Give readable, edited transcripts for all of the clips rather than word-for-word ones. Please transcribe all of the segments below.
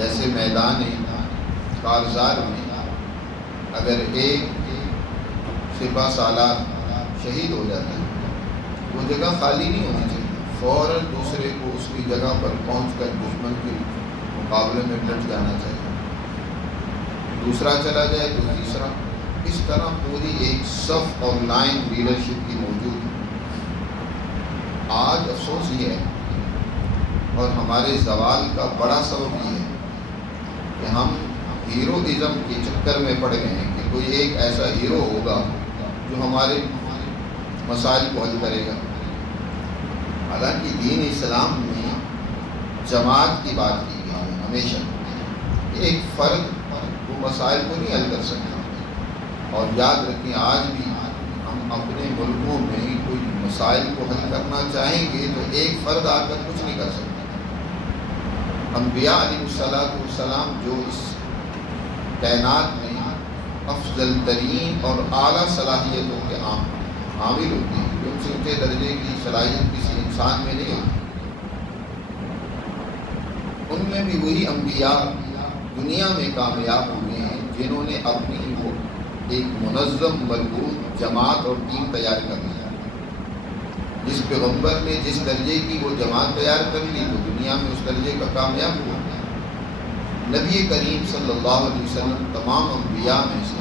جیسے میدان کارزار میں اگر ایک سپہ سالار شہید ہو جاتا ہے، وہ جگہ خالی نہیں ہونی چاہیے، فوراً دوسرے کو اس کی جگہ پر پہنچ کر دشمن کے مقابلے میں ڈٹ جانا چاہیے، دوسرا چلا جائے تو تیسرا، اس طرح پوری ایک صف اور لائن لیڈرشپ کی موجود ہے۔ آج افسوس یہ ہے اور ہمارے زوال کا بڑا سبب یہ ہے کہ ہم ہیروازم کے چکر میں پڑ گئے ہیں کہ کوئی ایک ایسا ہیرو ہوگا جو ہمارے مسائل کو حل کرے گا۔ حالانکہ دین اسلام میں جماعت کی بات کی گئی ہے ہمیشہ، کہ ایک فرد وہ مسائل کو نہیں حل کر سکتا، اور یاد رکھیں آج بھی ہم اپنے ملکوں میں کوئی مسائل کو حل کرنا چاہیں گے تو ایک فرد آ کر کچھ نہیں کر سکتا۔ انبیاء علیہ السلام جو اس کائنات میں افضل ترین اور اعلیٰ صلاحیتوں کے حامل ہوتے ہیں، ان سے اونچے درجے کی صلاحیت کسی انسان میں نہیں ہوتی، ان میں بھی وہی انبیاء دنیا میں کامیاب ہوئے ہیں جنہوں نے اپنی وہ ایک منظم مربوط جماعت اور ٹیم تیار کر لی۔ جس پیغمبر نے جس درجے کی وہ جماعت تیار کر لی وہ دنیا میں اس درجے کا کامیاب ہوا۔ نبی کریم صلی اللہ علیہ وسلم تمام انبیاء میں سے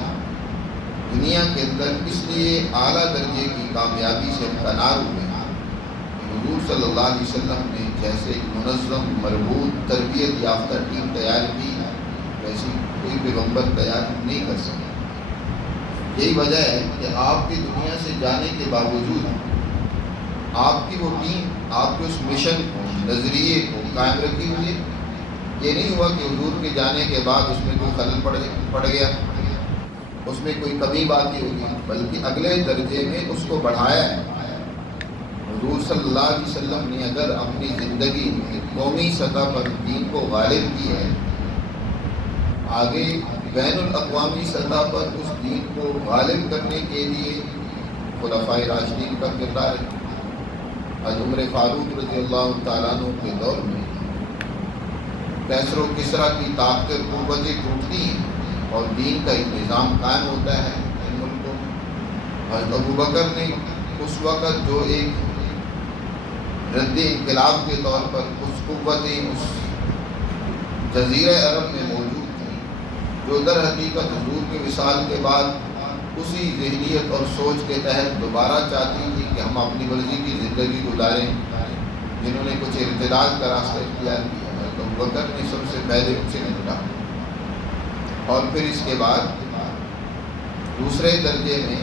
دنیا کے اندر اس لیے اعلیٰ درجے کی کامیابی سے کنار ہوئے ہیں کہ حضور صلی اللہ علیہ وسلم نے جیسے ایک منظم مربوط تربیت یافتہ ٹیم تیار کی، ویسی کوئی پیغمبر تیار نہیں کر سکے۔ یہی وجہ ہے کہ آپ کی دنیا سے جانے کے باوجود آپ کی وہ ٹیم آپ کے اس مشن کو، نظریے کو قائم رکھی ہوئی ہے۔ یہ نہیں ہوا کہ حضور کے جانے کے بعد اس میں کوئی خلل پڑ گیا، اس میں کوئی کمی باقی ہوگی، بلکہ اگلے درجے میں اس کو بڑھایا ہے۔ حضور صلی اللہ علیہ وسلم نے اگر اپنی زندگی میں قومی سطح پر دین کو غالب کی ہے، آگے بین الاقوامی سطح پر اس دین کو غالب کرنے کے لیے خلفائے راشدین کا کردار ہے۔ حضرت عمر فاروق رضی اللہ تعالیٰ عنہ کے دور میں کیسر و کسریٰ کی طاقتیں قوتیں ٹوٹتی ہیں اور دین کا ایک نظام قائم ہوتا ہے ان ملکوں میں۔ حضرت ابوبکر نے اس وقت جو ایک رد انقلاب کے طور پر کچھ قوتیں اس جزیرہ عرب میں موجود تھیں، جو در حقیقت حضور کے وصال کے بعد اسی ذہنیت اور سوچ کے تحت دوبارہ چاہتی تھی کہ ہم اپنی مرضی کی زندگی گزاریں، جنہوں نے کچھ ارتداد کا راستہ اختیار کیا، تو ابوبکر نے سب سے پہلے ان سے نمٹا، اور پھر اس کے بعد دوسرے درجے میں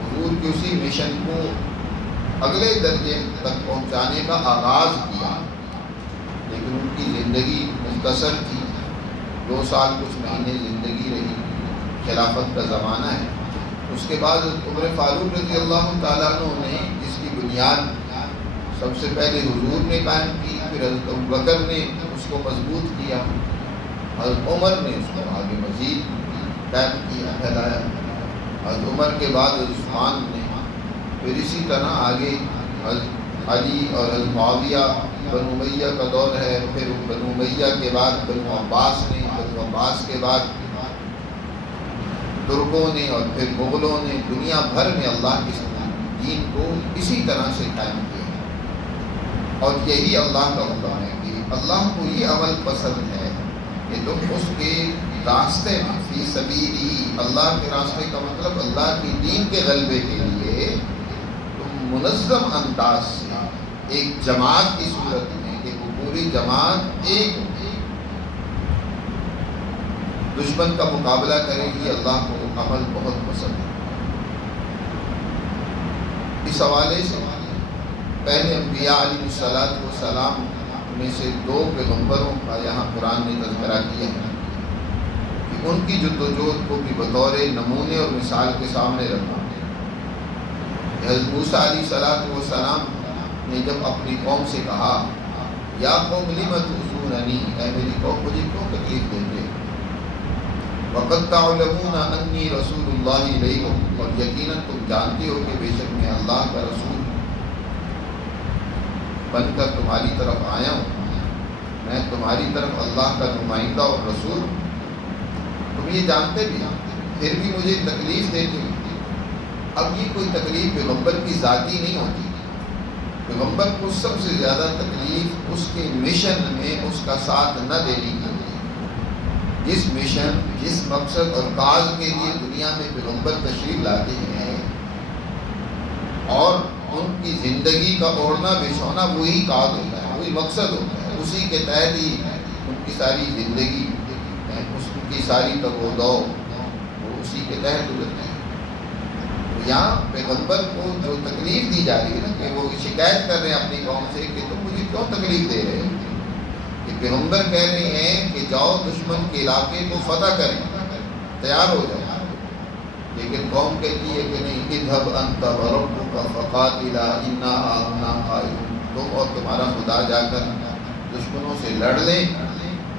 حضور کی اسی مشن کو اگلے درجے تک پہنچانے کا آغاز کیا۔ لیکن ان کی زندگی مختصر تھی، 2 سال کچھ مہینے زندگی رہی، خلافت کا زمانہ ہے۔ اس کے بعد عمر فاروق رضی اللہ تعالیٰ عنہ نے جس کی بنیاد سب سے پہلے حضور نے قائم کی، پھر حضرت ابوبکر نے اس کو مضبوط کیا، حضرت عمر نے اس کو آگے مزید قائم کیا، پھیلایا، حضرت عمر کے بعد حضرت عثمان نے، پھر اسی طرح آگے حضرت علی اور حضرت معاویہ، بنو امیہ کا دور ہے، پھر بنو امیہ کے بعد بنو عباس نے، بنو عباس کے بعد ترکوں نے، اور پھر مغلوں نے دنیا بھر میں اللہ کے دین کو اسی طرح سے قائم کیا۔ اور یہی اللہ کا حکم ہے کہ اللہ کو یہ عمل پسند ہے کہ تم اس کے راستے میں فی سبیلہ، اللہ کے راستے کا مطلب اللہ کی دین کے غلبے کے لیے تم منظم انداز سے ایک جماعت کی صورت میں کہ وہ پوری جماعت ایک دشمن کا مقابلہ کرے گی، اللہ کو عمل بہت پسند ہے۔ اس حوالے سے پہلے انبیاء علیہ السلام میں سے 2 پیغمبروں کا یہاں قرآن نے تذکرہ کیا ہے کہ ان کی جدوجہد کو بھی بطور نمونے اور مثال کے سامنے رکھا۔ حضرت موسیٰ علیہ السلام نے جب اپنی قوم سے کہا، یا قوم لم تؤذوننی، اے میری قوم مجھے کیوں تکلیف دیتے، وقد تعلمون انی رسول اللہ الیکم، اور یقیناً تم جانتے ہو کہ بے شک میں اللہ کا رسول بن کر تمہاری طرف آیا ہوں، میں تمہاری طرف اللہ کا نمائندہ اور رسول ہوں، تم یہ جانتے بھی ہو، پھر بھی مجھے تکلیف دیتے ہو۔ اب یہ کوئی تکلیف پیغمبر کی ذاتی نہیں ہوتی، پیغمبر کو سب سے زیادہ تکلیف اس کے مشن میں اس کا ساتھ نہ دینے کی ہوتی ہے۔ جس مشن، جس مقصد اور کاز کے لیے دنیا میں پیغمبر تشریف لاتے ہیں اور ان کی زندگی کا اوڑھنا بچھونا وہی کاز ہوتا ہے، وہی مقصد ہوتا ہے، اسی کے تحت ہی ان کی ساری زندگی، اس کی ساری تگ و دو وہ اسی کے تحت گزرتے ہیں۔ یہاں پیغمبر کو جو تکلیف دی جا رہی ہے نا، کہ وہ شکایت کر رہے ہیں اپنی قوم سے کہ تم مجھے کیوں تکلیف دے رہے ہو، کہ پیغمبر کہہ رہے ہیں کہ جاؤ دشمن کے علاقے کو فتح کریں، تیار ہو جائے، لیکن قوم کہتی ہے کہ نہیں، اذهب انت وربك فقاتلا انا هاهنا قاعدون، تم اور تمہارا خدا جا کر دشمنوں سے لڑ لیں،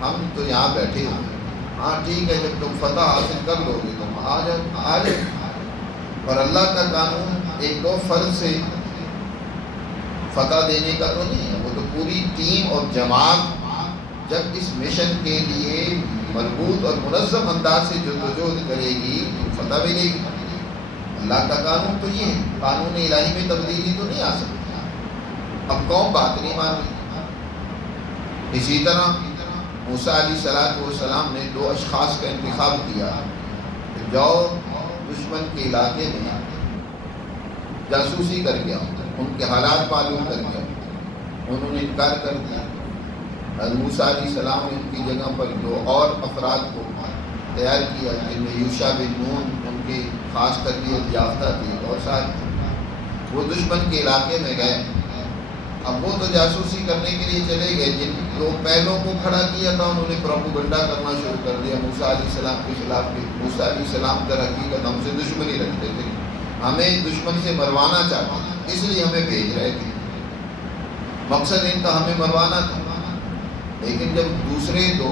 ہم تو یہاں بیٹھے ہیں۔ ہاں ٹھیک ہے، جب تم فتح حاصل کر لو گے تم آ جاؤ۔ اور اللہ کا قانون ایک دو فرد سے فتح دینے کا تو نہیں ہے، وہ تو پوری ٹیم اور جماعت جب اس مشن کے لیے مربوط اور منظم انداز سے جدوجہد کرے گی تو فتح ملے گی۔ اللہ کا قانون تو یہ ہے، قانون الہی میں تبدیلی تو نہیں آ سکتی۔ اب قوم بات نہیں مان رہی۔ اسی طرح موسیٰ علیہ السلام نے دو اشخاص کا انتخاب کیا کہ جاؤ دشمن کے علاقے میں جاسوسی کر کے آؤ، ان کے حالات معلوم کر کے آؤ۔ انہوں نے انکار کر دیا۔ حضرت موسیٰ علیہ السلام نے ان کی جگہ پر جو اور افراد کو تیار کیا، جن میں یوشع بن نون ان کی خاص تربیت یافتہ تھی اور ساتھ وہ دشمن کے علاقے میں گئے۔ اب وہ تو جاسوسی کرنے کے لیے چلے گئے، جن دو پہلوں کو کھڑا کیا تھا انہوں نے پروپیگنڈا کرنا شروع کر دیا موسیٰ علیہ السلام کے خلاف۔ موسیٰ علیہ السلام در حقیقت ہم سے دشمنی رکھتے تھے، ہمیں دشمن سے مروانا چاہتے تھے، اس لیے ہمیں بھیج رہے تھے، مقصد ان کا ہمیں مروانا تھا۔ لیکن جب دوسرے دو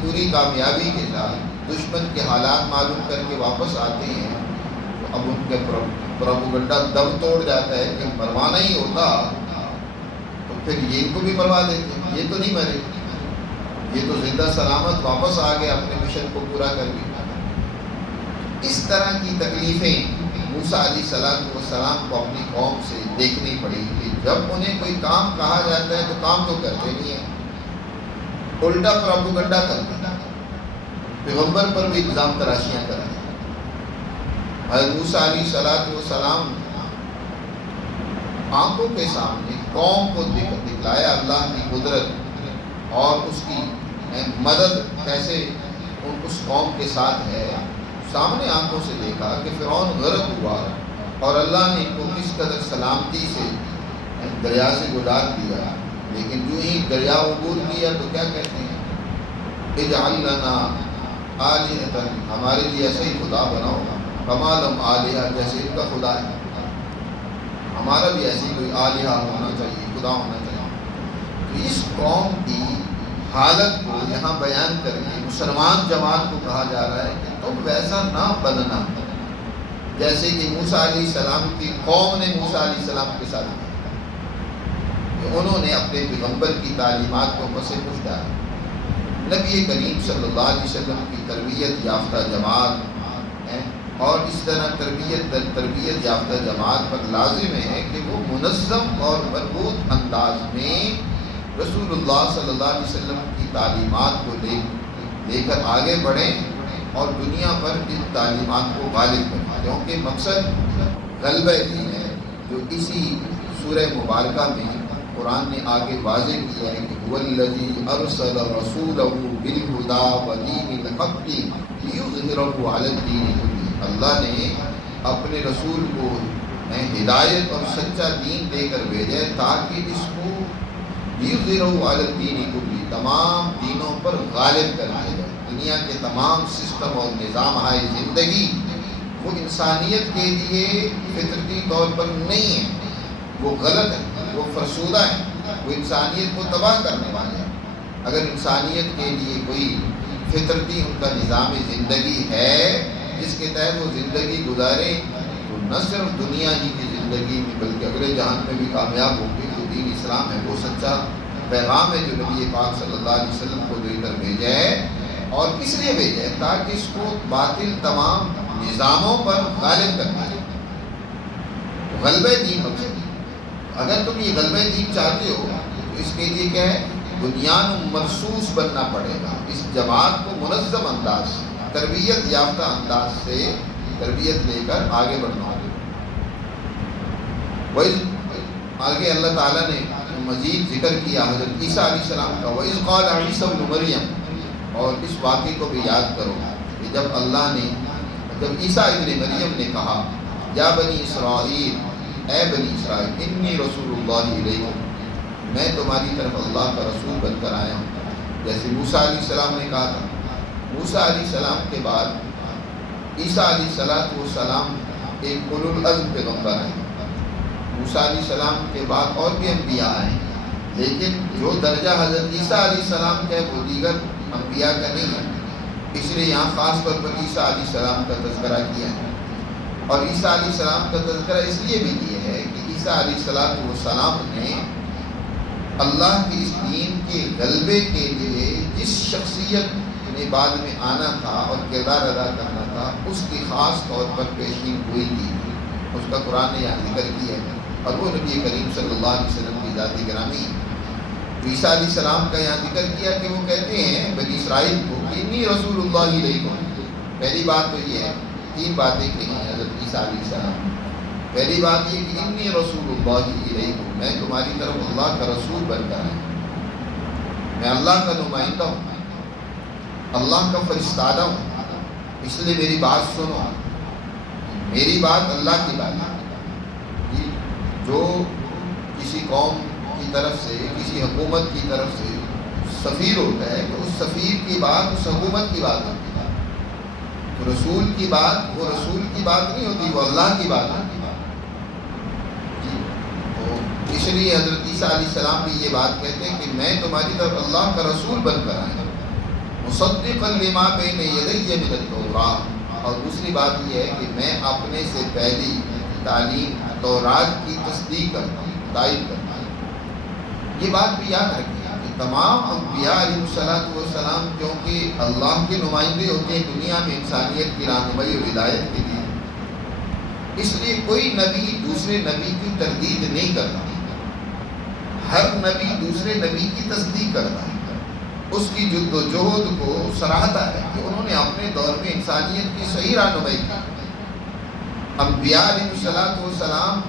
پوری کامیابی کے ساتھ دشمن کے حالات معلوم کر کے واپس آتے ہیں تو اب ان کا پروپیگنڈا دم توڑ جاتا ہے کہ مروانا ہی ہوتا تو پھر یہ ان کو بھی مروا دیتے، یہ تو نہیں مرے، یہ تو زندہ سلامت واپس آ گئے اپنے مشن کو پورا کر کے۔ اس طرح کی تکلیفیں موسیٰ علیہ السلام کو اپنی قوم سے دیکھنی پڑی کہ جب انہیں کوئی کام کہا جاتا ہے تو کام تو کرتے نہیں ہیں، الٹا پروپیگنڈا کرتے ہیں، پیغمبر پر بھی الزام تراشیاں کرتے ہیں۔ حضرت موسیٰ علیہ السلام آنکھوں کے سامنے قوم کو دکھلایا اللہ کی قدرت اور اس کی مدد کیسے اس قوم کے ساتھ ہے، سامنے آنکھوں سے دیکھا کہ فرعون غرق ہوا اور اللہ نے ان کو کس قدر سلامتی سے دریا سے گزار دیا، لیکن جو ہی دریا عبور کیا تو کیا کہتے ہیں، اجعل لنا آلہۃ، ہمارے لیے ایسا ہی خدا بناؤ، کما لہم آلہۃ، جیسے ان کا خدا ہے، ہمارا بھی ایسی کوئی آلہہ ہونا چاہیے، خدا ہونا چاہیے۔ تو اس قوم کی حالت کو یہاں بیان کر کے مسلمان جماعت کو کہا جا رہا ہے کہ تم ویسا نہ بننا جیسے کہ موسیٰ علیہ السلام کی قوم نے موسیٰ علیہ السلام کے ساتھ کیا، کہ انہوں نے اپنے پیغمبر کی تعلیمات کو پس پش ڈالا۔ نبی کریم صلی اللہ علیہ وسلم کی تربیت یافتہ جماعت ہے، اور اس طرح تربیت یافتہ جماعت پر لازم ہے کہ وہ منظم اور مربوط انداز میں رسول اللہ صلی اللہ علیہ وسلم کی تعلیمات کو لے کر آگے بڑھیں اور دنیا پر ان تعلیمات کو غالب کریں، کیونکہ مقصد غلبہ دین ہے، جو اسی سورہ مبارکہ میں قرآن نے آگے واضح کیا ہے کہ هو الذی ارسل رسولہ بالہدی ودین الحق لیظہرہ علی الدین کلہ، اللہ نے اپنے رسول کو ہدایت اور سچا دین دے کر بھیجا ہے تاکہ اس کو لیظہرہ علی الدین کلہ، تمام دینوں پر غالب کر دیا جائے۔ دنیا کے تمام سسٹم اور نظام ہائے زندگی وہ انسانیت کے لیے فطرتی طور پر نہیں ہے، وہ غلط ہے، وہ فرسودہ ہے، وہ انسانیت کو تباہ کرنے والے ہیں۔ اگر انسانیت کے لیے کوئی فطرتی ان کا نظام زندگی ہے جس کے تحت وہ زندگی گزارے تو نہ صرف دنیا ہی کی زندگی میں بلکہ اگلے جہان میں بھی کامیاب ہوں گے۔ جو دین اسلام ہے وہ سچا پیغام ہے جو نبی پاک صلی اللہ علیہ وسلم کو دے کر بھیجا ہے، اور کس لیے بھیجا ہے؟ تاکہ اس کو باطل تمام نظاموں پر غالب کرنا ہے۔ غلبہ دین مقصد ہے۔ اگر تم یہ غلبہ دین چاہتے ہو تو اس کے لیے کیا ہے؟ بنیان مرصوص بننا پڑے گا۔ اس جماعت کو منظم انداز سے، تربیت یافتہ انداز سے تربیت لے کر آگے بڑھنا ہوگا۔ آگے اللہ تعالیٰ نے مزید ذکر کیا حضرت عیسیٰ علیہ السلام کا، وَإِذْ قَالَ عِيسَى ابْنُ مَرْيَمَ، اور اس واقعے کو بھی یاد کرو کہ جب عیسیٰ ابن مریم نے کہا، یا بنی اسرائیل، اے بنی اسرائیل، انی رسول اللہ علیکم، میں تمہاری طرف اللہ کا رسول بن کر آیا ہوں۔ جیسے موسیٰ علیہ السلام نے کہا تھا، موسیٰ علیہ السلام کے بعد عیسیٰ علیہ السلام ایک اولو العزم پیغمبر ہیں۔ موسیٰ علیہ السلام کے بعد اور بھی انبیاء آئے، لیکن جو درجہ حضرت عیسیٰ علیہ السلام کا ہے وہ دیگر انبیاء کا نہیں ہے، اس لیے یہاں خاص طور پر عیسیٰ علیہ السلام کا تذکرہ کیا ہے۔ اور عیسیٰ علیہ السلام کا تذکرہ اس لیے بھی کیا ہے کہ عیسیٰ علیہ السلام نے اللہ کی اس دین کے غلبے کے لیے جس شخصیت نے بعد میں آنا تھا اور کردار ادا کرنا تھا، اس کی خاص طور پر پیشین گوئی کی، اس کا قرآن نے یہاں ذکر کیا ہے، اور وہ نبی کریم صلی اللہ علیہ وسلم کی ذات گرامی ہے۔ عیسیٰ علیہ السلام کا یہاں ذکر کیا کہ وہ کہتے ہیں بنی اسرائیل کو، انی رسول اللہ علیکم۔ پہلی بات تو یہ ہے، تین باتیں کہیں حضرت عیسیٰ علیہ السلام۔ پہلی بات یہ کہ انی رسول اللہ علیکم، میں تمہاری طرف اللہ کا رسول بن کر آیا ہوں، میں اللہ کا نمائندہ ہوں، اللہ کا فرستادہ ہوں، اس لیے میری بات سنو۔ میری بات اللہ کی بات ہے۔ جو کسی قوم کی طرف سے، کسی حکومت کی طرف سے سفیر ہوتا ہے تو اس سفیر کی بات اس حکومت کی بات ہوتی ہے، تو رسول کی بات وہ رسول کی بات نہیں ہوتی، وہ اللہ کی بات ہوتی ہے۔ تو اس لیے حضرت عیسیٰ علیہ السلام بھی یہ بات کہتے ہیں کہ میں تمہاری طرف اللہ کا رسول بن کر آیا ہوں، مصدقا لما بین یدی من التوراۃ۔ اور دوسری بات یہ ہے کہ میں اپنے سے پہلی تعلیم تورات کی تصدیق کرتا ہوں، تائید کرتا ہوں۔ یہ بات بھی یاد رکھیں کہ تمام انبیاء علیہ السلام کیونکہ اللہ کے نمائندے ہوتے ہیں دنیا میں انسانیت کی رہنمائی اور ہدایت کے لیے، اس لیے کوئی نبی دوسرے نبی کی تردید نہیں کرتا، ہر نبی دوسرے نبی کی تصدیق کرتا ہے، اس کی جد و جہد کو سراہتا ہے کہ انہوں نے اپنے دور میں انسانیت کی صحیح رہنمائی کی۔ انبیاء علیہ السلام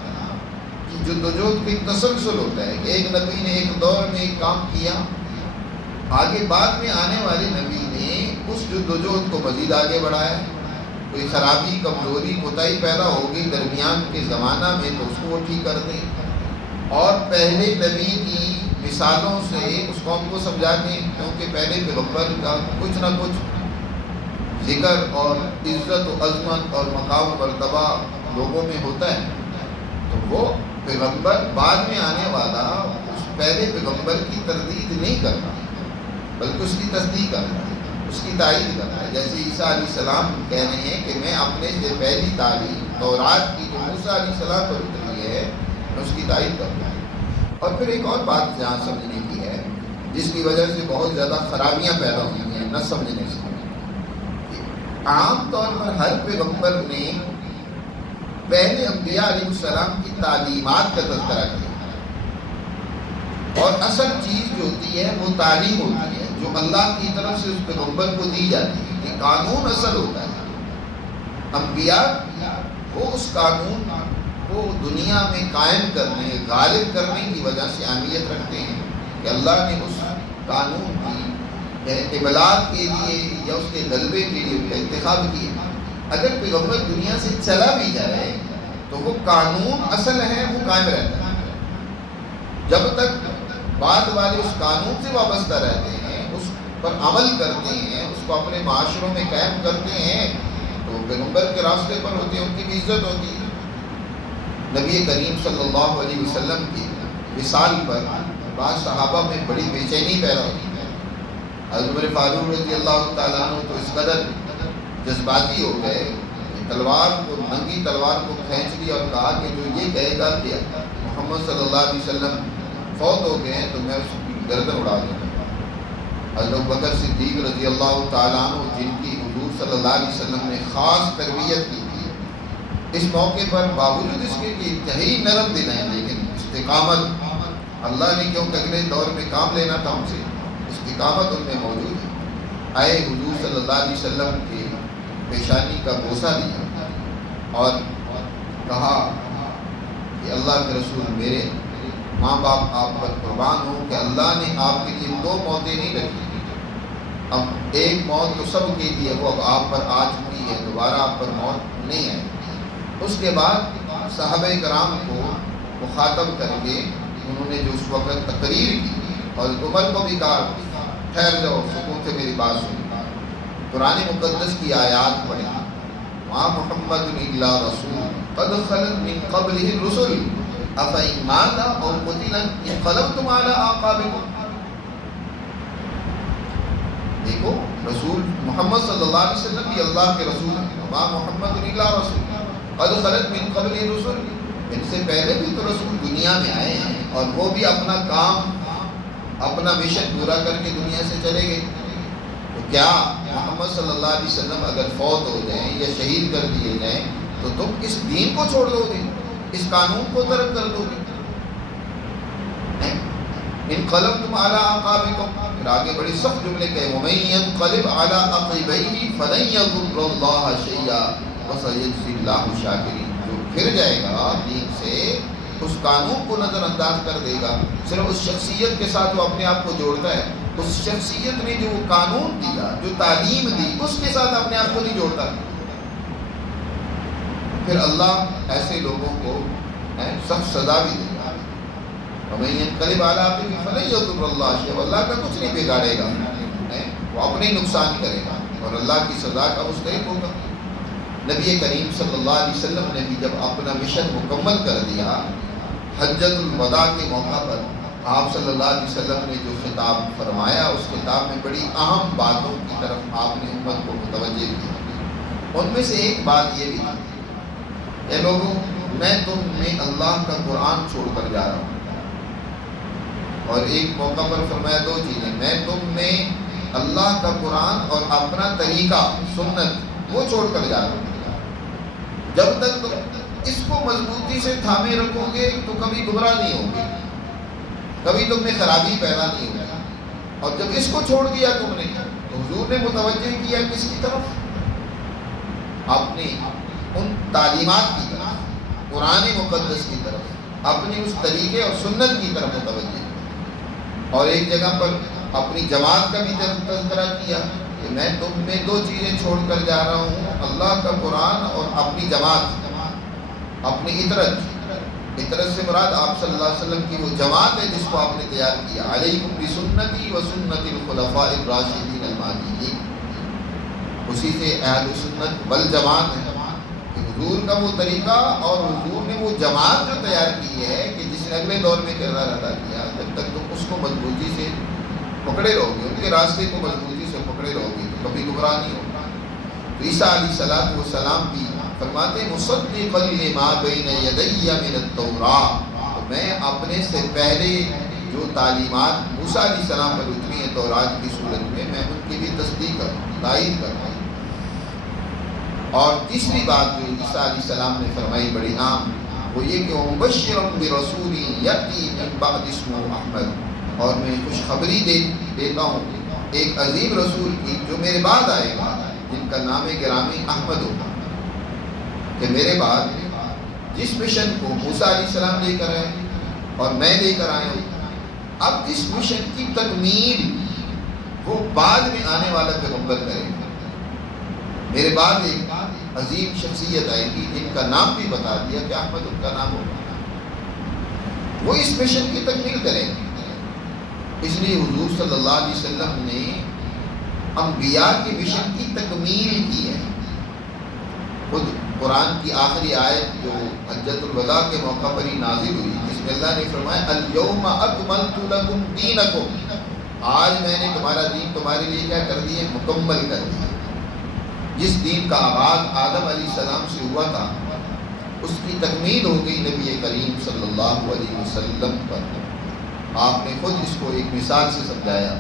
کی جد و جہد کا ایک تسلسل ہوتا ہے کہ ایک نبی نے ایک دور میں ایک کام کیا، آگے بعد میں آنے والے نبی نے اس جد و جہد کو مزید آگے بڑھایا، کوئی خرابی، کمزوری، کوتاہی پیدا ہو گئی درمیان کے زمانہ میں تو اس کو وہ ٹھیک کر دیں، اور پہلے نبی کی مثالوں سے اس قوم کو سمجھا دیں، کیونکہ پہلے پیغمبر کا کچھ نہ کچھ ذکر اور عزت و عظمت اور مقام و مرتبہ لوگوں میں ہوتا ہے، تو وہ پیغمبر بعد میں آنے والا اس پہلے پیغمبر کی تردید نہیں کرتا بلکہ اس کی تصدیق کرتا ہے، اس کی تائید کرتا ہے۔ جیسے عیسیٰ علیہ السلام کہہ رہے ہیں کہ میں اپنے سے پہلی تعلیم تورات کی جو موسیٰ علیہ السلام پر اتری ہے میں اس کی تائید کرتا ہوں۔ اور پھر ایک اور بات جہاں سمجھنے کی ہے جس کی وجہ سے بہت زیادہ خرابیاں پیدا ہوئی ہیں نہ سمجھنے سے، عام طور پر ہر پیغمبر نے پہلے انبیاء علیہ السلام کی تعلیمات کا تذکرہ کیا، اور اصل چیز جو ہوتی ہے وہ تعلیم ہوتی ہے جو اللہ کی طرف سے اس پیغمبر کو دی جاتی ہے، کہ قانون اصل ہوتا ہے۔ انبیاء وہ اس قانون کو دنیا میں قائم کرنے، غالب کرنے کی وجہ سے اہمیت رکھتے ہیں کہ اللہ نے اس قانون کی ابلاغ کے لیے یا اس کے غلبے کے لیے ان کا انتخاب کیا۔ اگر پیغمبر دنیا سے چلا بھی جائے تو وہ قانون اصل ہے، وہ قائم رہتا ہے، جب تک بعد والے اس قانون سے وابستہ رہتے ہیں، اس پر عمل کرتے ہیں، اس کو اپنے معاشروں میں قائم کرتے ہیں، تو پیغمبر کے راستے پر ہوتے ہیں، ان کی بھی عزت ہوتی ہے۔ نبی کریم صلی اللہ علیہ وسلم کی وصال پر بعض صحابہ میں بڑی بے چینی پیدا ہوئی ہے۔ حضرت عمر فاروق رضی اللہ تعالیٰ عنہ تو اس قدر جذباتی ہو گئے کہ ننگی تلوار کو کھینچ لی اور کہا کہ جو یہ کہے گا کہ محمد صلی اللہ علیہ وسلم فوت ہو گئے ہیں تو میں اس کی گردن اڑا دیتا تھا۔ حضرت بکر صدیق رضی اللہ تعالیٰ عنہ، جن کی حضور صلی اللہ علیہ وسلم نے خاص تربیت کی تھی، اس موقع پر باوجود اس کے کہ انتہائی نرم دل ہیں، لیکن استقامت، اللہ نے کیونکہ اگلے دور میں کام لینا تھا ان سے، استقامت ان میں موجود ہے۔ آئے حضور صلی اللہ علیہ وسلم کے پیشانی کا بوسہ لیا اور کہا کہ اللہ کے رسول، میرے ماں باپ آپ پر قربان ہوں کہ اللہ نے آپ کے لیے دو موتیں نہیں رکھی، اب ایک موت تو سب کے لیے وہ اب آپ پر آ چکی ہے، دوبارہ آپ پر موت نہیں آئے۔ اس کے بعد صحابہ کرام کو مخاطب کر کے انہوں نے جو اس وقت تقریر کی اور عمر کو بھی کہا ٹھہر جاؤ، سکون سے میری بات سنو۔ قرآن مقدس کی آیات پڑھی، ما محمد الا رسول قد خلت من قبلہ الرسل افإن مات او قتل انقلبتم علی اعقابکم۔ دیکھو، رسول محمد صلی اللہ علیہ وسلم بھی اللہ کے رسول ہیں، ما محمد الا رسول قد خلت من قبلہ الرسل، ان سے پہلے بھی تو رسول دنیا میں آئے ہیں اور وہ بھی اپنا کام، اپنا مشن پورا کر کے دنیا سے چلے گئے۔ تو کیا محمد صلی اللہ علیہ وسلم اگر فوت ہو جائیں یا شہید کر دیے جائیں تو تم اس دین کو چھوڑ دو گے، اس قانون کو ترک کر دو گے؟ انقلبتم علی اعقابکم، پھر آگے بڑی سخت جملے کہے، وَمَن يَنقلب علی عقبیہ فلن یضر اللہ شیئا وسیجزی اللہ الشاکرین۔ جو پھر جائے گا دین سے، اس قانون کو نظر انداز کر دے گا، صرف اس شخصیت کے ساتھ وہ اپنے آپ کو جوڑتا ہے، اس شخصیت نے جو قانون دیا، جو تعلیم دی، اس کے ساتھ اپنے آپ کو نہیں جوڑتا، پھر اللہ ایسے لوگوں کو سخت سزا بھی دے گا۔ وَمَن يَنقلب عَلَىٰ عَقِبَيْهِ فَلَن يَضُرَّ اللَّهَ شَيْئًا، اللہ کا کچھ نہیں بگاڑے گا، وہ اپنے نقصان کرے گا اور اللہ کی سزا کا مستحق ہوگا۔ نبی کریم صلی اللہ علیہ وسلم نے بھی جب اپنا مشن مکمل کر دیا، حجۃ الوداع کے موقع پر آپ صلی اللہ علیہ وسلم نے جو خطاب فرمایا، اس خطاب میں بڑی اہم باتوں کی طرف آپ نے امت کو متوجہ کیا۔ ان میں سے ایک بات یہ بھی تھی، اے لوگوں، میں تم میں اللہ کا قرآن چھوڑ کر جا رہا ہوں، اور ایک موقع پر فرمایا دو چیزیں، میں تم میں اللہ کا قرآن اور اپنا طریقہ سنت وہ چھوڑ کر جا رہا ہوں۔ جب تک تم اس کو مضبوطی سے تھامے رکھو گے تو کبھی گمراہ نہیں ہوگے، کبھی تم میں خرابی پیدا نہیں ہوگی۔ اور جب اس کو چھوڑ دیا تم نے تو حضور نے متوجہ کیا کس کی طرف؟ اپنی ان تعلیمات کی طرف، قرآن مقدس کی طرف، اپنی اس طریقے اور سنت کی طرف متوجہ کیا۔ اور ایک جگہ پر اپنی جماعت کا بھی تذکرہ کیا کہ میں تم میں دو چیزیں چھوڑ کر جا رہا ہوں، اللہ کا قرآن اور اپنی جماعت، اپنی عطرت سے مراد آپ صلی اللہ علیہ وسلم کی وہ جماعت ہے جس کو آپ نے تیار کیا، علیکم بسنتی و سنت الخلفاء الراشدین المہدیین۔ اسی سے اہل سنت والجماعت ہے کہ حضور کا وہ طریقہ اور حضور نے وہ جماعت جو تیار کی ہے کہ جس نے اگلے دور میں کردار ادا کیا، جب تک تم اس کو مضبوطی سے پکڑے رہو گے، ان کے راستے کو مضبوطی سے پکڑے رہو گے تو کبھی گمراہ نہیں ہوگا۔ تو عیسیٰ علیہ السلام بھی فرماتے ہیں مصدقا لما بین یدی من التوراۃ، تو میں اپنے سے پہلے جو تعلیمات موسیٰ علیہ السلام پر اتری ہیں تورات کی صورت میں ان کی بھی تصدیق کروں، تائید کرتا ہوں۔ اور تیسری بات جو عیسیٰ علیہ السلام نے فرمائی بڑی عام، وہ یہ کہ مبشرا برسول یأتی من بعد اسمہ احمد، اور میں خوشخبری دیتا ہوں ایک عظیم رسول کی جو میرے بعد آئے گا، جن کا نام گرامی احمد ہوگا۔ کہ میرے بعد جس مشن کو موسیٰ علیہ السلام لے کر آئے اور میں لے کر آیا ہوں، اب اس مشن کی تکمیل وہ بعد میں آنے والا پیغمبر کرے گا۔ میرے بعد ایک عظیم شخصیت آئے گی جن کا نام بھی بتا دیا کہ احمد ان کا نام ہوگا، وہ اس مشن کی تکمیل کریں گے۔ اس لیے حضور صلی اللہ علیہ وسلم نے انبیاء کے مشن کی تکمیل کی ہے۔ خود قرآن کی آخری آیت جو حجۃ الوداع کے موقع پر ہی نازل ہوئی، جس میں اللہ نے فرمایا الیوم اکملت لکم دینکم، آج میں نے تمہارا دین تمہارے لیے کیا کر دیا؟ مکمل کر دیا۔ جس دین کا آغاز آدم علیہ السلام سے ہوا تھا، اس کی تکمیل ہو گئی نبی کریم صلی اللہ علیہ وسلم پر۔ آپ نے خود اس کو ایک مثال سے سمجھایا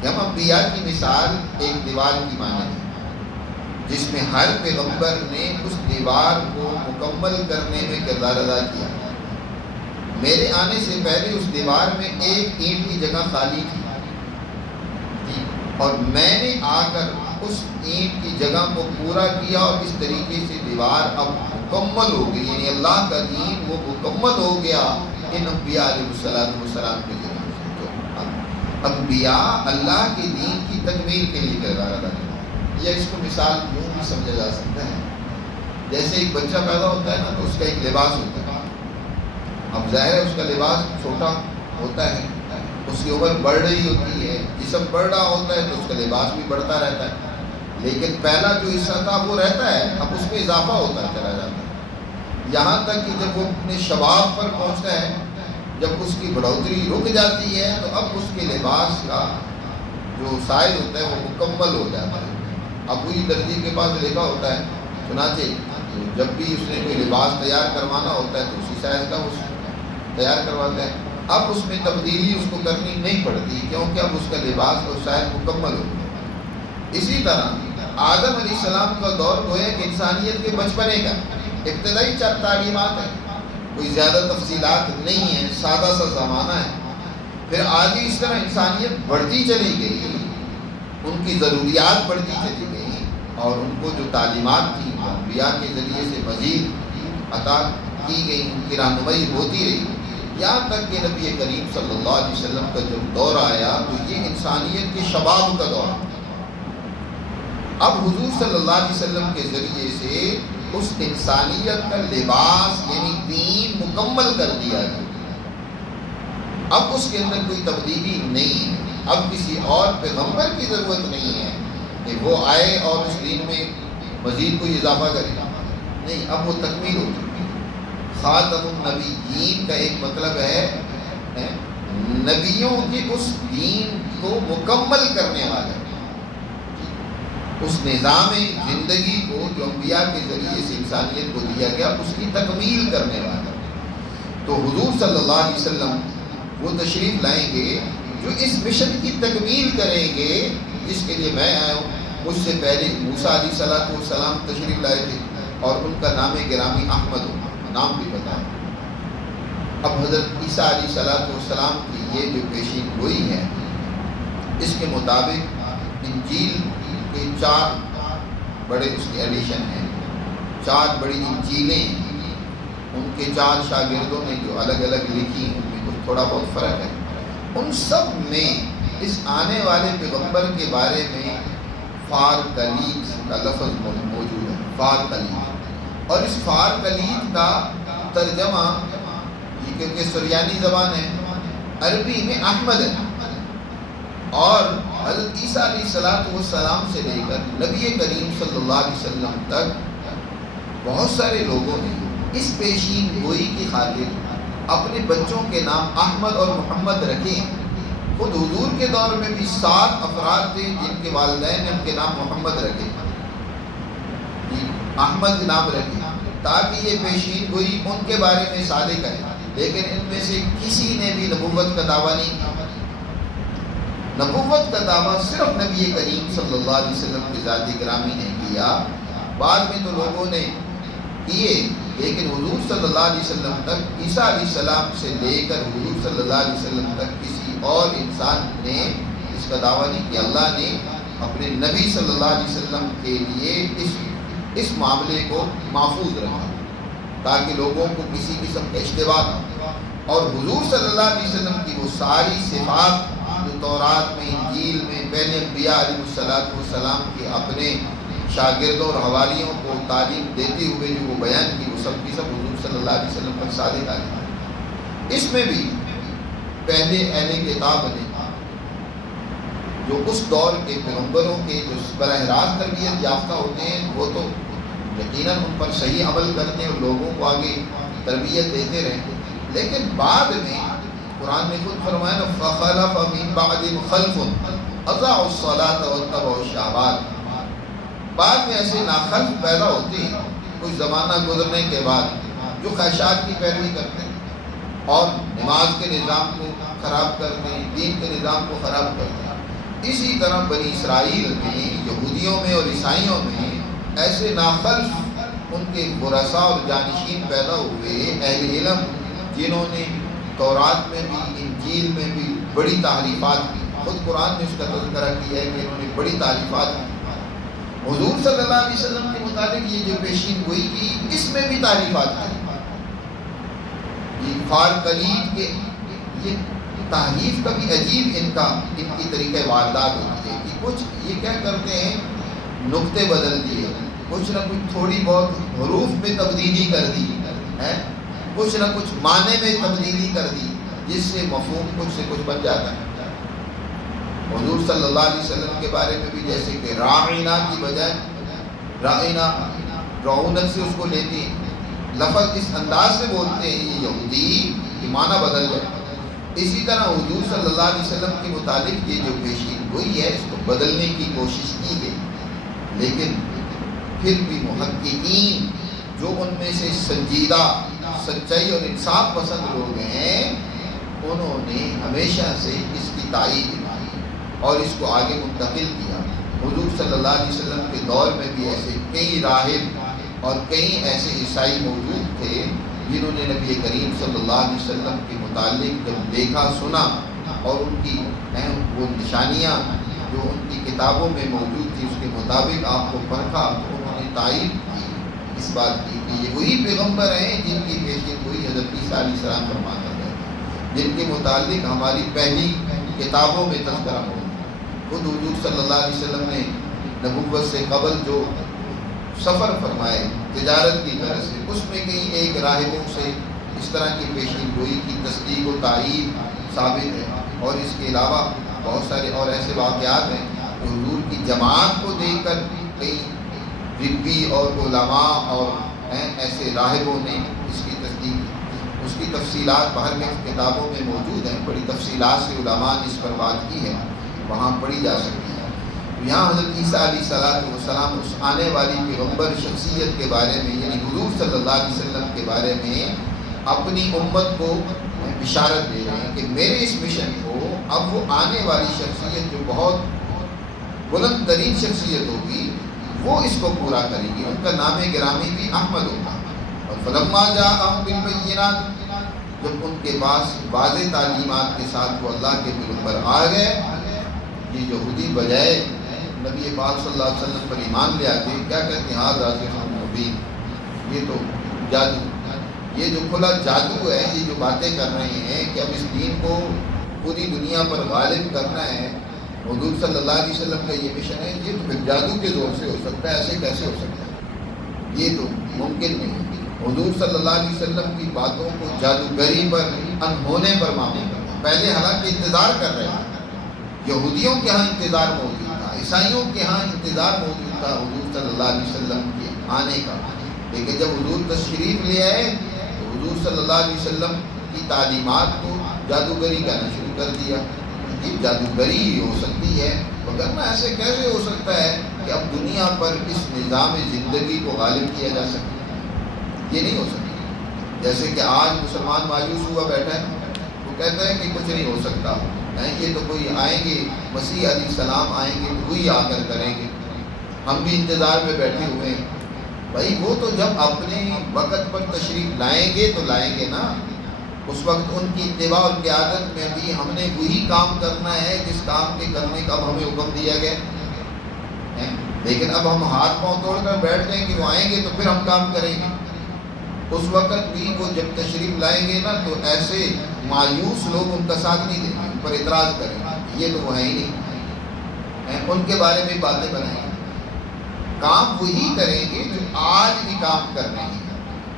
کہ ہم انبیاء کی مثال ایک دیوار کی مانند ہے، جس میں ہر پیغمبر نے اس دیوار کو مکمل کرنے میں کردار ادا کیا۔ میرے آنے سے پہلے اس دیوار میں ایک اینٹ کی جگہ خالی تھی، اور میں نے آ کر اس اینٹ کی جگہ کو پورا کیا، اور اس طریقے سے دیوار اب مکمل ہو گئی، یعنی اللہ کا دین وہ مکمل ہو گیا ان انبیاء علیہ السلام کے ذریعے سے۔ تو انبیاء اللہ کے دین کی تکمیل کے لیے کردار ادا کرتے ہیں۔ یا اس کو مثال یوں بھی سمجھا جا سکتا ہے، جیسے ایک بچہ پیدا ہوتا ہے نا، تو اس کا ایک لباس ہوتا ہے۔ اب ظاہر ہے اس کا لباس چھوٹا ہوتا ہے، اس کی عمر بڑھ رہی ہوتی ہے، جسم بڑھ رہا ہوتا ہے تو اس کا لباس بھی بڑھتا رہتا ہے، لیکن پہلا جو حصہ تھا وہ رہتا ہے، اب اس میں اضافہ ہوتا چلا جاتا ہے، یہاں تک کہ جب وہ اپنے شباب پر پہنچتا ہے، جب اس کی بڑھوتری رک جاتی ہے، تو اب اس کے لباس کا جو سائز ہوتا ہے وہ مکمل ہو جاتا ہے۔ اب وہی درزی کے پاس لکھا ہوتا ہے، چنانچہ جب بھی اس نے کوئی لباس تیار کروانا ہوتا ہے تو اسی سائز کا وہ تیار کرواتا ہے۔ اب اس میں تبدیلی اس کو کرنی نہیں پڑتی، کیونکہ اب اس کا لباس اور سائز مکمل ہو گیا۔ اسی طرح آدم علیہ السلام کا دور گویا کہ انسانیت کے بچپنے کا ابتدائی چند تعلیمات ہیں، کوئی زیادہ تفصیلات نہیں ہیں، سادہ سا زمانہ ہے۔ پھر آگے اس طرح انسانیت بڑھتی چلی گئی، ان کی ضروریات بڑھتی چلی گئی، اور ان کو جو تعلیمات تھیں وہ انبیاء کے ذریعے سے مزید عطا کی گئی، ان کی رہنمائی ہوتی رہی، یہاں تک کہ نبی کریم صلی اللہ علیہ وسلم کا جب دور آیا تو یہ انسانیت کے شباب کا دور ہے۔ اب حضور صلی اللہ علیہ وسلم کے ذریعے سے اس انسانیت کا لباس یعنی دین مکمل کر دیا گیا۔ اب اس کے اندر کوئی تبدیلی نہیں ہے، اب کسی اور پیغمبر کی ضرورت نہیں ہے کہ وہ آئے اور اس دین میں مزید کوئی اضافہ کرے، نہیں، اب وہ تکمیل ہو چکی ہے۔ خاتم النبیین کا ایک مطلب ہے نبیوں کے اس دین کو مکمل کرنے والا، اس نظام زندگی کو جو انبیاء کے ذریعے سے انسانیت کو دیا گیا اس کی تکمیل کرنے والا۔ تو حضور صلی اللہ علیہ وسلم وہ تشریف لائیں گے جو اس مشن کی تکمیل کریں گے جس کے لیے میں آیا ہوں۔ مجھ سے پہلے موسیٰ علیہ السلام تشریف لائے تھے، اور ان کا نام گرامی احمد ہو، نام بھی بتایا۔ اب حضرت عیسیٰ علیہ السلام کی یہ جو پیشین گوئی ہے، اس کے مطابق انجیل کے 4 بڑے اس کے ایڈیشن ہیں، 4 بڑی انجیلیں، ان کے 4 شاگردوں نے جو الگ الگ لکھی، ان میں کچھ تھوڑا بہت فرق ہے۔ ان سب میں اس آنے والے پیغمبر کے بارے میں فار کلید کا لفظ موجود ہے، فار کلید، اور اس فار کلید کا ترجمہ یہ کیونکہ سریانی زبان ہے، عربی میں احمد ہے، اور حضرت عیسیٰ علیہ السلام سے لے کر نبی کریم صلی اللہ علیہ وسلم تک بہت سارے لوگوں نے اس پیشین گوئی کی خاطر اپنے بچوں کے نام احمد اور محمد رکھے۔ خود حضور کے دور میں بھی 7 افراد تھے جن کے والدین نے ان کے نام محمد رکھے، احمد نام رکھے، تاکہ یہ پیشین گوئی ان کے بارے میں صادق ہے، لیکن ان میں سے کسی نے بھی نبوت کا دعویٰ نہیں کیا۔ نبوت کا دعویٰ صرف نبی کریم صلی اللہ علیہ وسلم کی ذات گرامی نے کیا، بعد میں تو لوگوں نے کیے، لیکن حضور صلی اللہ علیہ وسلم تک، عیسیٰ علیہ السلام سے لے کر حضور صلی اللہ علیہ وسلم تک کسی اور انسان نے اس کا دعویٰ نہیں کیا۔ اللہ نے اپنے نبی صلی اللہ علیہ وسلم کے لیے اس معاملے کو محفوظ رکھا تاکہ لوگوں کو کسی قسم کا اشتباہ نہ ہو، اور حضور صلی اللہ علیہ وسلم کی وہ ساری صفات جو تورات میں، انجیل میں پہلے انبیاء علیہ السلام کے اپنے شاگردوں اور حواریوں کو تعلیم دیتے ہوئے جو وہ بیان کی، وہ سب کی سب حضور صلی اللہ علیہ وسلم پر صادق آئی۔ اس میں بھی پہلے اہل کتاب نے جو اس دور کے پیغمبروں کے جو براہ راست تربیت یافتہ ہوتے ہیں، وہ تو یقیناً ان پر صحیح عمل کرتے ہیں اور لوگوں کو آگے تربیت دیتے رہے، لیکن بعد میں قرآن نے خود فرمایا نا فَخَلَفَ مِن بَعْدِهِمْ خَلْفٌ أَضَاعُوا الصَّلَاةَ وَاتَّبَعُوا الشَّهَوَاتِ، بعد میں ایسے ناخلف پیدا ہوتے ہیں کچھ زمانہ گزرنے کے بعد جو خواہشات کی پیروی کرتے ہیں، اور نماز کے نظام کو خراب کر دیں، دین کے نظام کو خراب کر دیں۔ اسی طرح بنی اسرائیل میں، یہودیوں میں اور عیسائیوں میں ایسے ناخلف ان کے ورثاء اور جانشین پیدا ہوئے، اہل علم، جنہوں نے تورات میں بھی، انجیل میں بھی بڑی تعریفات کی۔ خود قرآن نے اس کا تذکرہ کیا ہے کہ انہوں نے بڑی تعریفات کی۔ حضور صلی اللہ علیہ وسلم کے متعلق یہ جو پیشین گوئی کی، اس میں بھی تعریفات کی۔ یہ فار کلید کے یہ تحریف کا بھی عجیب ان کی طریقہ واردات ہوتی ہے کہ کچھ یہ کیا کرتے ہیں، نقطے بدل دیے، کچھ نہ کچھ تھوڑی بہت حروف میں تبدیلی کر دی ہے، کچھ نہ کچھ معنی میں تبدیلی کر دی، جس سے مفہوم کچھ سے کچھ بن جاتا ہے۔ حضور صلی اللہ علیہ وسلم کے بارے میں بھی جیسے کہ راعینا کی بجائے رائنا، رعونت سے اس کو لیتے ہیں، لفظ اس انداز سے بولتے ہیں یہ یہودی کہ معنی بدل جائے۔ اسی طرح حضور صلی اللہ علیہ وسلم کے متعلق یہ جو پیشین گوئی ہے، اس کو بدلنے کی کوشش کی گئی، لیکن پھر بھی محققین جو ان میں سے سنجیدہ، سچائی اور انصاف پسند لوگ ہیں، انہوں نے ہمیشہ سے اس کی تائید کی اور اس کو آگے منتقل کیا۔ حضور صلی اللہ علیہ وسلم کے دور میں بھی ایسے کئی راہب اور کئی ایسے عیسائی موجود تھے جنہوں نے نبی کریم صلی اللہ علیہ وسلم کے متعلق جب دیکھا، سنا اور ان کی وہ نشانیاں جو ان کی کتابوں میں موجود تھی اس کے مطابق آپ کو پرکھا، تو انہوں نے تائید کی اس بات کی کہ یہ وہی پیغمبر ہیں جن کی پیشین گوئی حضرت عیسیٰ علیہ السلام فرماتا ہے، جن کے متعلق ہماری پہلی کتابوں میں تذکرہ ہو۔ خود حضور صلی اللہ علیہ وسلم نے نبوت سے قبل جو سفر فرمائے تجارت کی طرح سے، اس میں کئی ایک راہبوں سے اس طرح کی پیشین گوئی کی تصدیق و تائید ثابت ہے، اور اس کے علاوہ بہت سارے اور ایسے واقعات ہیں کہ حضور کی جماعت کو دیکھ کر کئی ربی اور علماء اور ایسے راہبوں نے اس کی تصدیق کی۔ اس کی تفصیلات باہر کے کتابوں میں موجود ہیں، بڑی تفصیلات سے علماء نے اس پر بات کی ہے، وہاں پڑھی جا سکتی ہے۔ یہاں حضرت عیسیٰ علیہ السلام اس آنے والی پیغمبر شخصیت کے بارے میں، یعنی حضور صلی اللہ علیہ وسلم کے بارے میں اپنی امت کو بشارت دے رہے ہیں کہ میرے اس مشن کو اب وہ آنے والی شخصیت جو بہت بلند ترین شخصیت ہوگی وہ اس کو پورا کرے گی، ان کا نام گرامی بھی احمد ہوگا۔ اور فلما جاءہم بالبینات، جب ان کے پاس واضح تعلیمات کے ساتھ وہ اللہ کے پیغمبر آ گئے، یہ یہودی بجائے نبی پاک صلی اللہ علیہ وسلم پر ایمان لے آتے کیا کہتے ہیں، ھذا سحر مبین، یہ تو جادو، یہ جو کھلا جادو ہے، یہ جو باتیں کر رہے ہیں کہ اب اس دین کو پوری دنیا پر غالب کرنا ہے، حضور صلی اللہ علیہ وسلم کا یہ مشن ہے، یہ تو پھر جادو کے زور سے ہو سکتا ہے، ایسے کیسے ہو سکتا ہے، یہ تو ممکن نہیں۔ حضور صلی اللہ علیہ وسلم کی باتوں کو جادوگری پر، انہونے پر معمول کرنا، پہلے حالانکہ انتظار کر رہے ہیں، یہودیوں کے ہاں انتظار موجود تھا، عیسائیوں کے ہاں انتظار موجود تھا حضور صلی اللہ علیہ وسلم کے آنے کا، لیکن جب حضور تشریف لے آئے تو حضور صلی اللہ علیہ وسلم کی تعلیمات کو جادوگری کرنا شروع کر دیا۔ یہ جادوگری ہی ہو سکتی ہے، مگر ایسے کیسے ہو سکتا ہے کہ اب دنیا پر اس نظام زندگی کو غالب کیا جا سکے، یہ نہیں ہو سکتا۔ جیسے کہ آج مسلمان مایوس ہوا بیٹھا ہے، وہ کہتا ہے کہ کچھ نہیں ہو سکتا، یہ تو کوئی آئیں گے، مسیح علیہ السلام آئیں گے تو وہی آ کر کریں گے، ہم بھی انتظار میں بیٹھے ہوئے ہیں۔ بھائی وہ تو جب اپنے وقت پر تشریف لائیں گے تو لائیں گے نا، اس وقت ان کی اتباع اور قیادت میں بھی ہم نے وہی کام کرنا ہے جس کام کے کرنے کا اب ہمیں حکم دیا گیا ہے، لیکن اب ہم ہاتھ پاؤں توڑ کر بیٹھ جائیں کہ وہ آئیں گے تو پھر ہم کام کریں گے۔ اس وقت بھی وہ جب تشریف لائیں گے نا تو ایسے مایوس لوگ ان کا ساتھ نہیں دیں گے، ان پر اعتراض کریں گے، یہ تو وہ ہے ہی نہیں، ان کے بارے میں باتیں بنائیں گے۔ کام وہی کریں گے جو آج بھی کام کر رہے ہیں،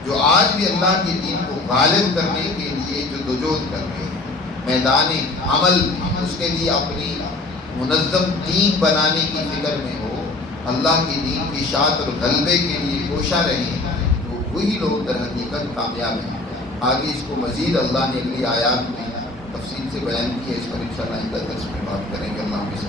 جو آج بھی اللہ کے دین کو غالب کرنے کے لیے جو دجود کر رہے ہیں، میدان عمل اس کے لیے اپنی منظم دین بنانے کی فکر میں ہو، اللہ کے دین کی اشاعت اور غلبے کے لیے کوشاں رہیں، تو وہی لوگ در حقیقت کامیاب ہیں۔ آگے اس کو مزید اللہ نے اگلی آیات میں تفصیل سے بیان کیا، اس پر انشاءاللہ آئندہ درس میں بات کریں گے۔ اللہ حافظ۔